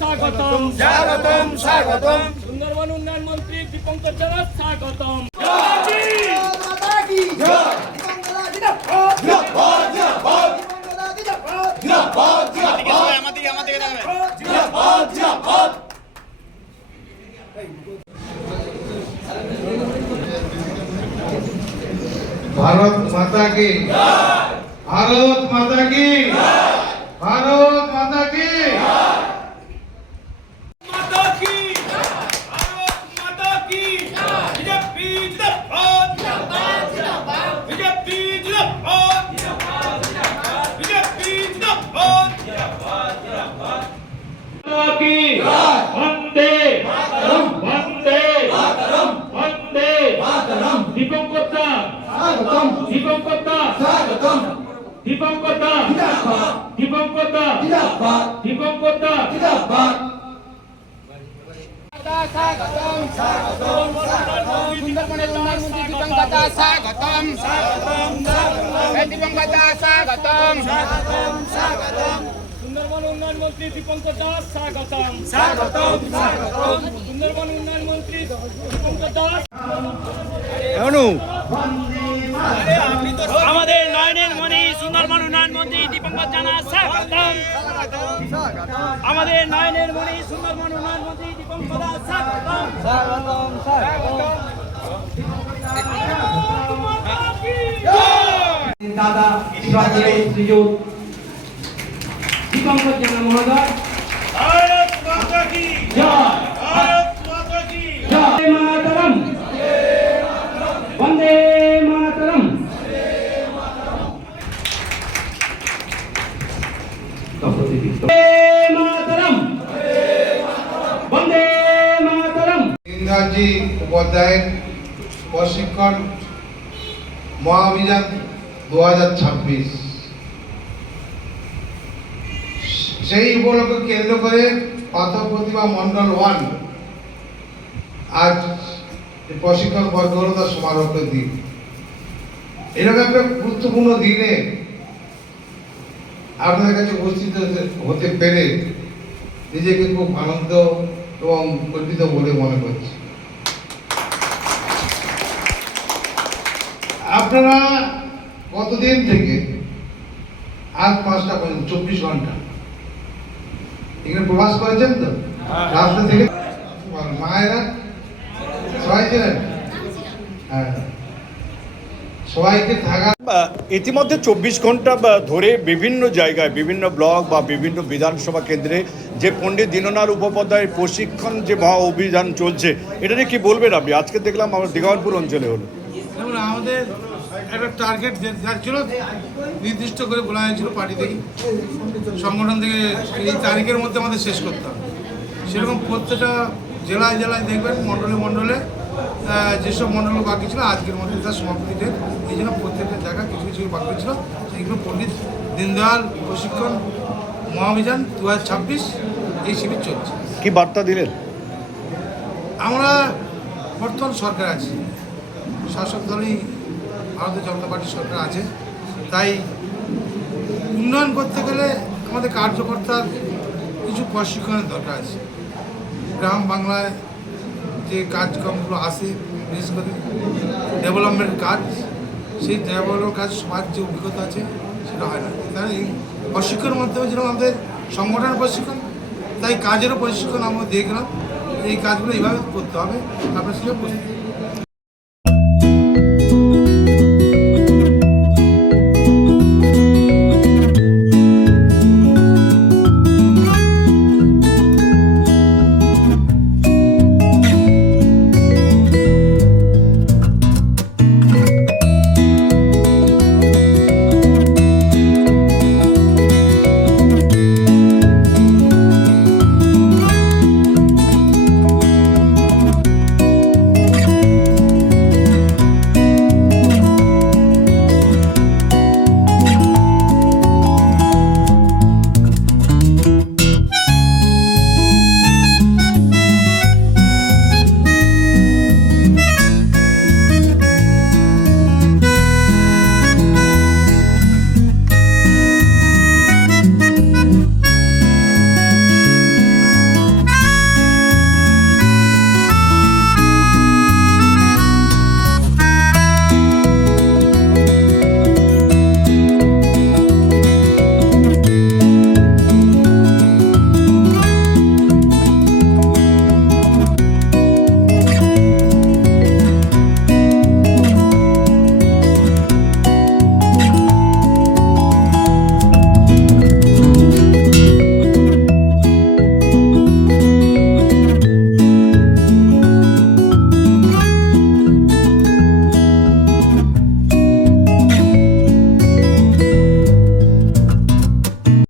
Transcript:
স্বাগতম স্বাগতম স্বাগতম সুন্দরবন উন্নয়ন মন্ত্রী দীপঙ্কর জানা স্বাগতম भारत माता की भारत माता की भारत माता की माता की भारत माता की बीजेपी जिंदाबाद बीजेपी जिंदाबाद बीजेपी जिंदाबाद की वंदे वंदे वंदे दीपंकर स्वागतम दीपंकर स्वागतम दीपंकर जिंदाबाद दीपंकर जिंदाबाद दीपंकर जिंदाबाद স্বাগতম স্বাগতম সুন্দরবনের উন্নয়ন মন্ত্রী দীপঙ্কর দাস স্বাগতম স্বাগতম দীপঙ্কর দাস স্বাগতম স্বাগতম স্বাগতম সুন্দরবন উন্নয়ন মন্ত্রী দীপঙ্কর দাস স্বাগতম স্বাগতম স্বাগতম সুন্দরবন উন্নয়ন মন্ত্রী দীপঙ্কর দাস আমাদের নয়নের মণি সুন্দরবন উন্নয়ন মন্ত্রী দীপঙ্কর জানা স্বাগতম আমাদের নয়নের মণি সুন্দরবন উন্নয়ন মন্ত্রী দীপঙ্কর দাস স্বাগতম স্বাগতম স্বাগতম দাদা শ্রীযুত দীপঙ্কর জানা মহোদয় भारत माता की জয় भारत माता की জয় মাতরম বন্দে মাতরম বন্দে মাতরম বন্দে মাতরম ইন্দ্রাজি উপাধ্যায়ের প্রশিক্ষণ মহাভিযান 2026 সেই উপলক্ষে কেন্দ্র করে পাথর প্রতিভা মন্ডল 1 আজ প্রশিক্ষণ বর্গরতা সমারোহের দিন। এরকম একটা গুরুত্বপূর্ণ দিনে আপনাদের কাছে উপস্থিত হতে পেরে নিজেকে খুব আনন্দ এবং গর্বিত বলে মনে করছি। আপনারা কতদিন থেকে আজ 5টা পর্যন্ত 24 ঘন্টা এখানে প্রবাস করেছেন তো? রাস্তা থেকে মায়েরা সবাই ছিলেন? হ্যাঁ, সবাইকে থাকা ইতিমধ্যে 24 ঘন্টা ধরে বিভিন্ন জায়গায় বিভিন্ন ব্লক বা বিভিন্ন বিধানসভা কেন্দ্রে যে পণ্ডিত দীননাথ উপাধ্যায়ের প্রশিক্ষণ যে মহা অভিযান চলছে, এটা নিয়ে কি বলবেন আপনি? আজকে দেখলাম আমার দিগন্তপুর অঞ্চলে হলো। যেমন আমাদের একটা টার্গেট যার ছিল নির্দিষ্ট করে বলা হয়েছিল পার্টি থেকে সংগঠন থেকে এই তারিখের মধ্যে আমাদের শেষ করতে হবে। সেরকম প্রত্যেকটা জেলায় জেলায় দেখবেন মণ্ডলে মণ্ডলে যেসব মণ্ডল বাকি ছিল আজকের মধ্যে তার সমাপ্তি ডেট। এই জন্য প্রত্যেকটা জায়গায় কিছু কিছু বাকি ছিল, সেইগুলো পণ্ডিত দীনদয়াল প্রশিক্ষণ মহাভিযান 2026 এই শিবির চলছে। কি বার্তা দিলেন? আমরা বর্তমান সরকার আছি, শাসক দলই ভারতীয় জনতা পার্টির সরকার আছে, তাই উন্নয়ন করতে গেলে আমাদের কার্যকর্তার কিছু প্রশিক্ষণের দরকার আছে। গ্রাম বাংলায় যে কাজকর্মগুলো আসে বিশেষ করে ডেভেলপমেন্ট কাজ, সেই ডেভেলপমেন্ট কাজ সবার যে অভিজ্ঞতা আছে সেটা হয় না। তাই এই প্রশিক্ষণের মাধ্যমে যেরকম আমাদের সংগঠনের প্রশিক্ষণ, তাই কাজেরও প্রশিক্ষণ আমরা দিয়ে গেলাম। এই কাজগুলো এইভাবে করতে হবে, আপনার সেটা